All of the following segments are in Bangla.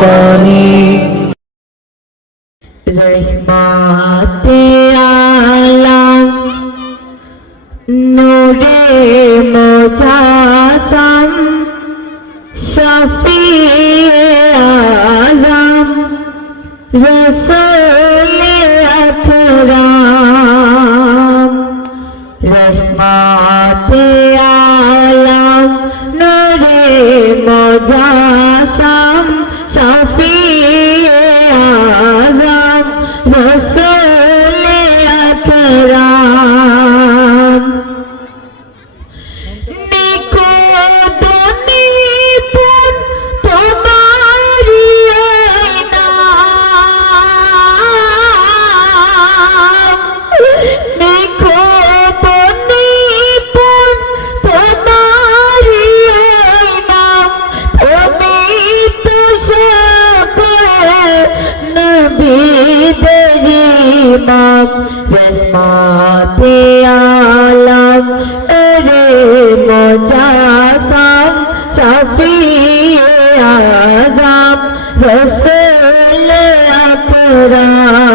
ফানি। রহমাতে আলম নূরে মুজাসসাম শফিয়ে আযম রসূলে আকরাম। রহমাতে আলম নূরে মুজাসসাম শফিয়ে আযম রসূলে আকরাম। নিকুদনিপুন তোমারি নাম, নিকুদনিপুন তোমারি নাম। তুমি তো সকল নবীদের ইমাম। রহমাতে আলম রে মুজাসসাম শফিয়ে আযম রসূলে আকরাম।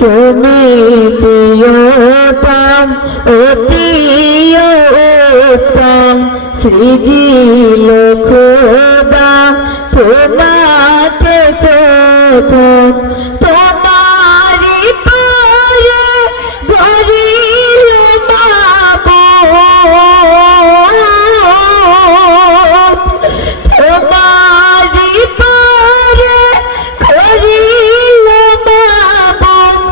তুমি প্রিয়তম অতি উত্তম সৃজিল খোদা তোমাকে প্রথম। তোমারি পায়ে গড়িল মাবুদ, তোমারি পায়ে গড়িল মাবুদ।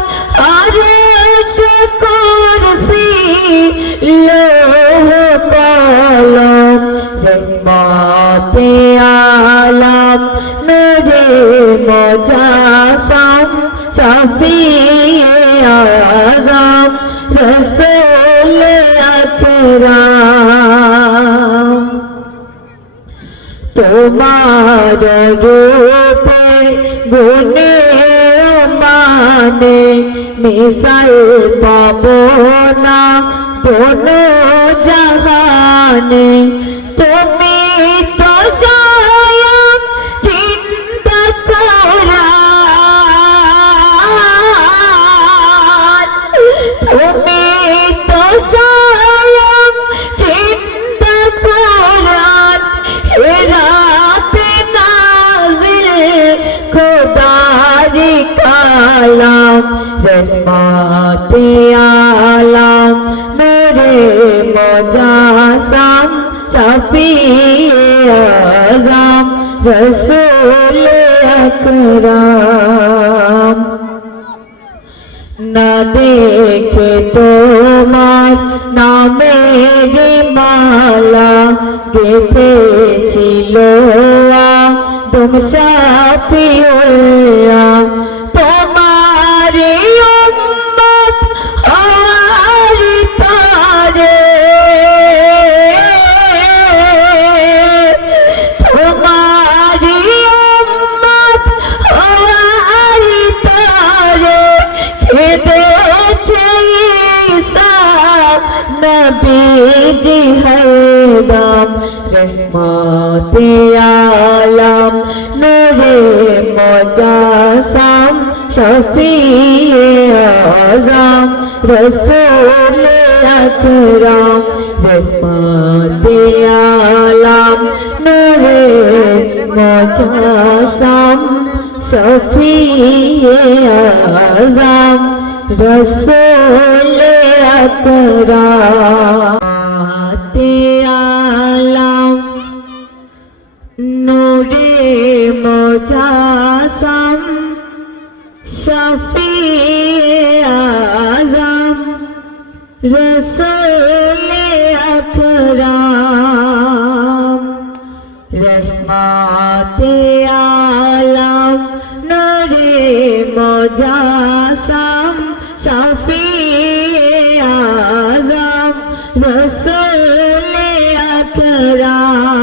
আরশ কুরসি লৌহ কলম। রহমাতে আলম নূরে মুজাসসাম শফিয়ে আযম রসূলে আকরাম। তোমার রূপে গুণে মানে মিসাল পাবো না দোনো জাহানে। তুমি তো স্বয়ং চিন্তা কোরআন, তুমি তো স্বয়ং চিন্তা কোরআন। হেরাতে নাজিল খোদারি কালাম। রহমাতে আলম নূরে মুজাসসাম শফিয়ে আযম রসূলে আকরাম। না দেখে তোমার নামের মালা গেঁথেছিল আদম শফিউল্লাহ। তোমারি উম্মত হওয়ার তরে, তোমারি উম্মত হওয়ার তরে খেদেছে ঈসা নবীজি হরদম। রহমাতে আলম নূরে মুজাসসাম শফিয়ে আযম রসূলে আকরাম। রহমাতে আলম নূরে মুজাসসাম শফিয়ে আযম রসূলে আকরাম। আলম নূরে মুজাসসাম শফিয়ে আযম রসূলে আকরাম। রহমাতে আলম নূরে মুজাসসাম শফিয়ে আযম রসূলে আকরাম।